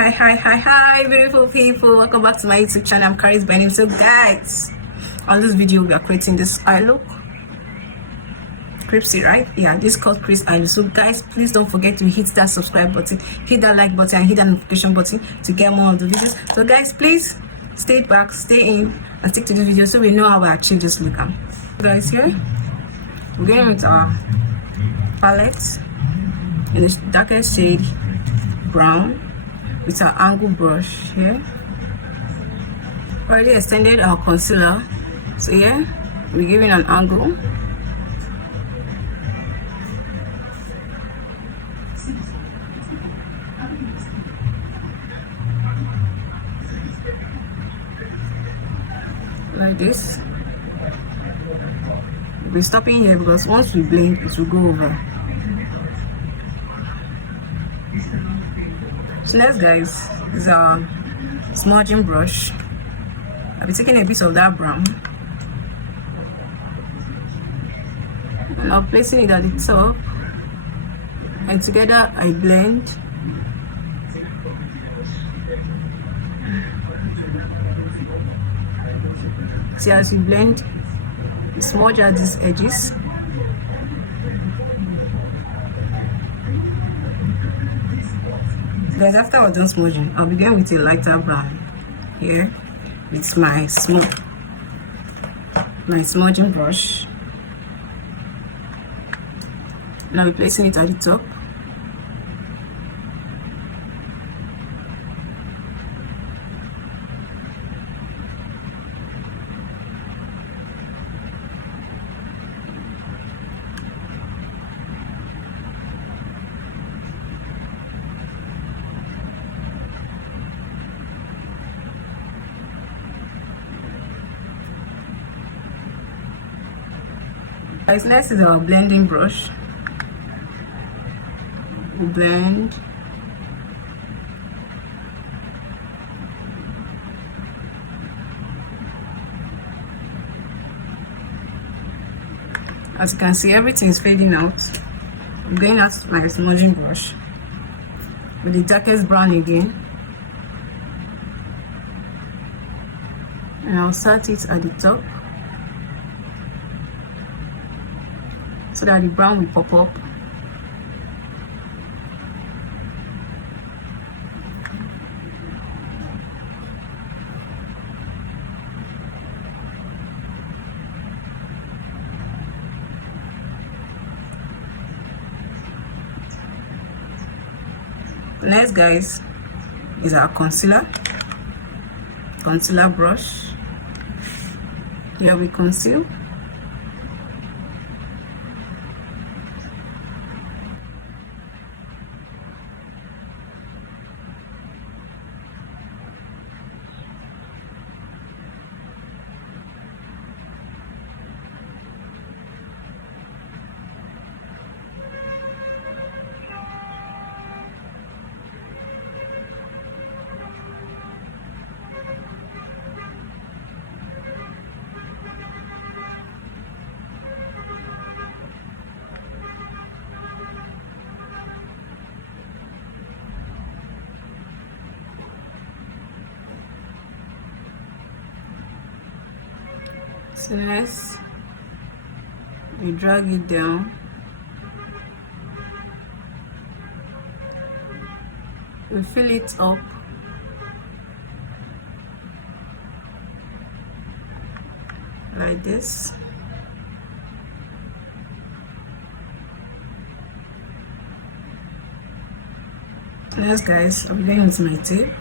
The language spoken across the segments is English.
Hi, beautiful people. Welcome back to my YouTube channel. I'm Karis by name. So, guys, on this video, we are creating this eye look. Creepsy, right? Yeah, this is called crease eye look. So, guys, please don't forget to hit that subscribe button, hit that like button, and hit that notification button to get more of the videos. So, guys, please stay back, stay in, and stick to the video so we know how we achieve this look. Guys, here we're going with our palette in the darkest shade brown with our angle brush here. Already extended our concealer, so yeah, we're giving an angle. Like this. We'll be stopping here because once we blend, it will go over. So next, guys, is our smudging brush. I'll be taking a bit of that brown and I'm placing it at the top, and together I blend. See, as you blend, you smudge out these edges. Guys, after we're done smudging, I'll begin with a lighter brown here with my smudging brush. And I'll be placing it at the top. Guys, next is our blending brush. We blend. As you can see, everything is fading out. I'm going out with my smudging brush with the darkest brown again, and I'll start it at the top so that the brown will pop up. Next, guys, is our concealer brush. Here we conceal. So next, we drag it down. We fill it up. Like this. Next, guys, I'm going with my tape.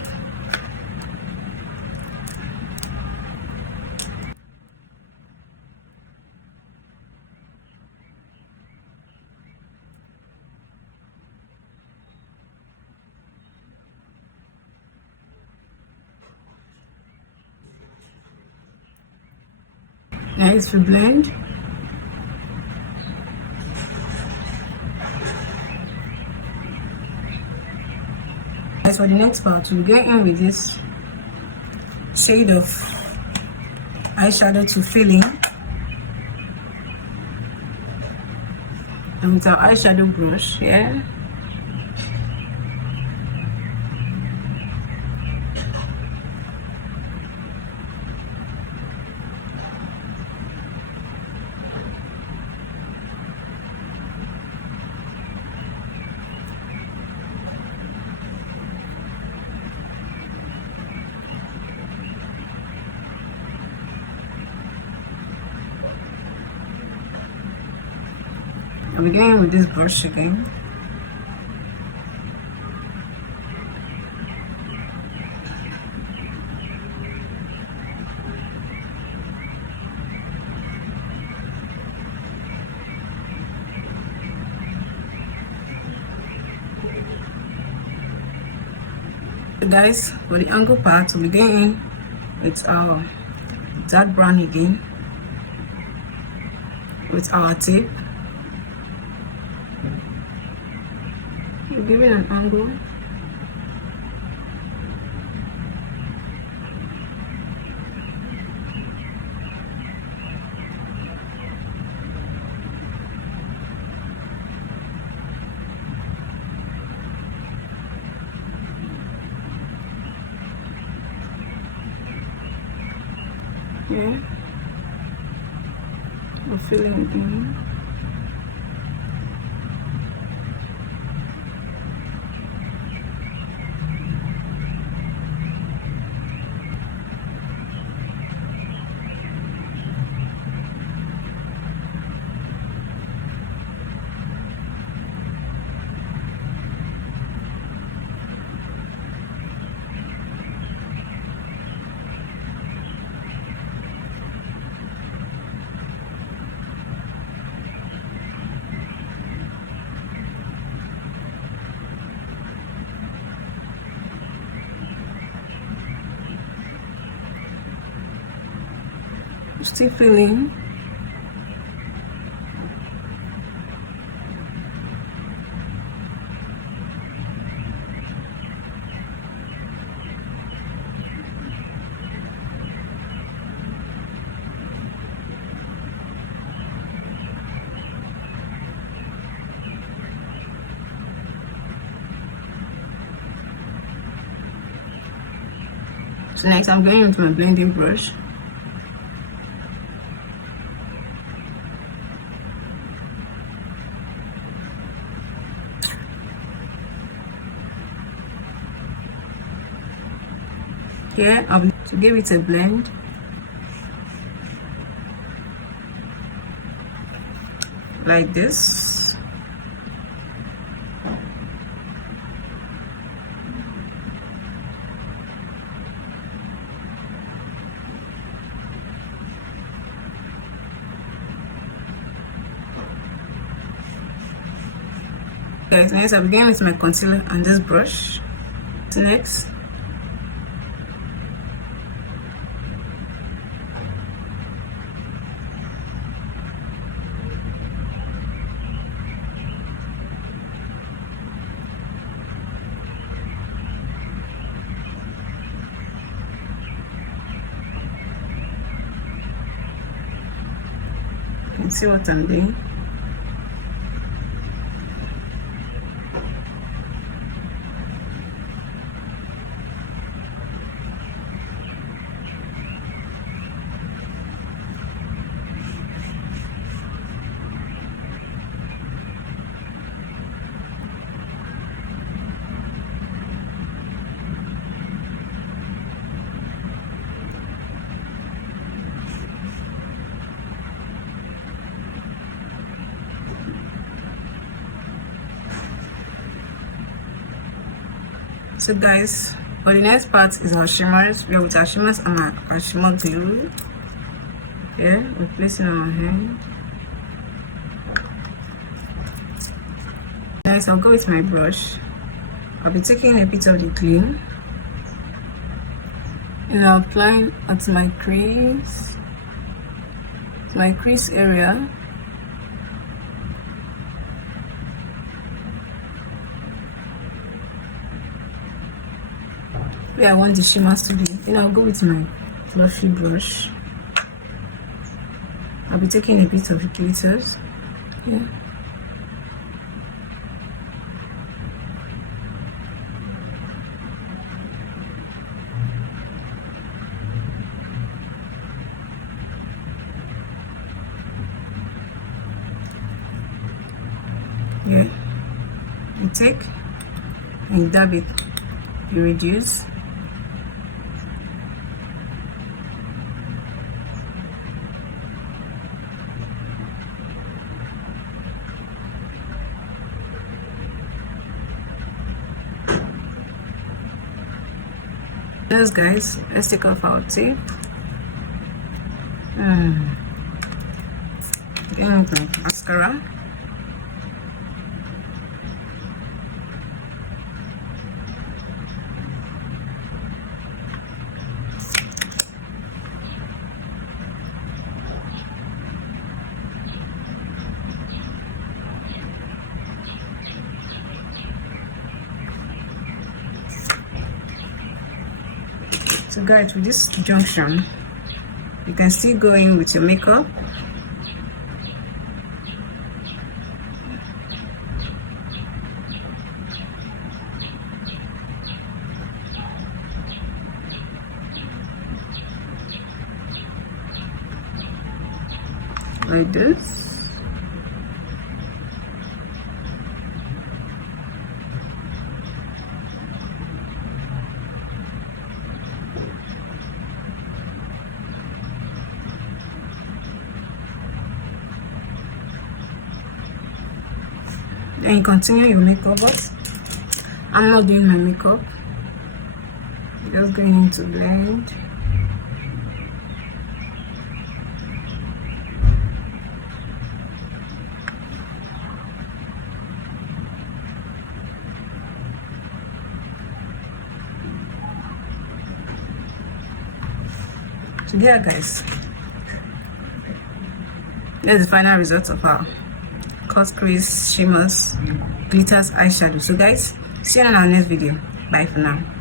Next, we blend. As for the next part, we'll get in with this shade of eyeshadow to fill in, and with our eyeshadow brush here, I'm beginning with this brush again. Guys, for the angle part, we'll begin with our dark brown again with our tape. We'll give it an angle. Yeah, we're filling it in. Still filling. So next I'm going into my blending brush. Here I'm to give it a blend. Like this. Guys, next I begin with my concealer and this brush. Next, you can see what I'm doing. So guys, for the next part is our shimmers. We are with our shimmers and our shimmer glue. Yeah, we're placing on our hand. Next, I'll go with my brush. I'll be taking a bit of the glue and I'll apply at my crease, area. Where I want the shimmers to be. Then I'll go with my fluffy brush. I'll be taking a bit of the glitters. Yeah. Yeah. You take and you dab it. You reduce. Yes guys, let's take off our tape. Mascara. So guys, with this junction, you can still go in with your makeup. Like this. Then you continue your makeup, but I'm not doing my makeup. Just going to blend. So yeah guys, there's the final result of our cut crease shimmers glitters eyeshadow. So guys, see you on our next video. Bye for now.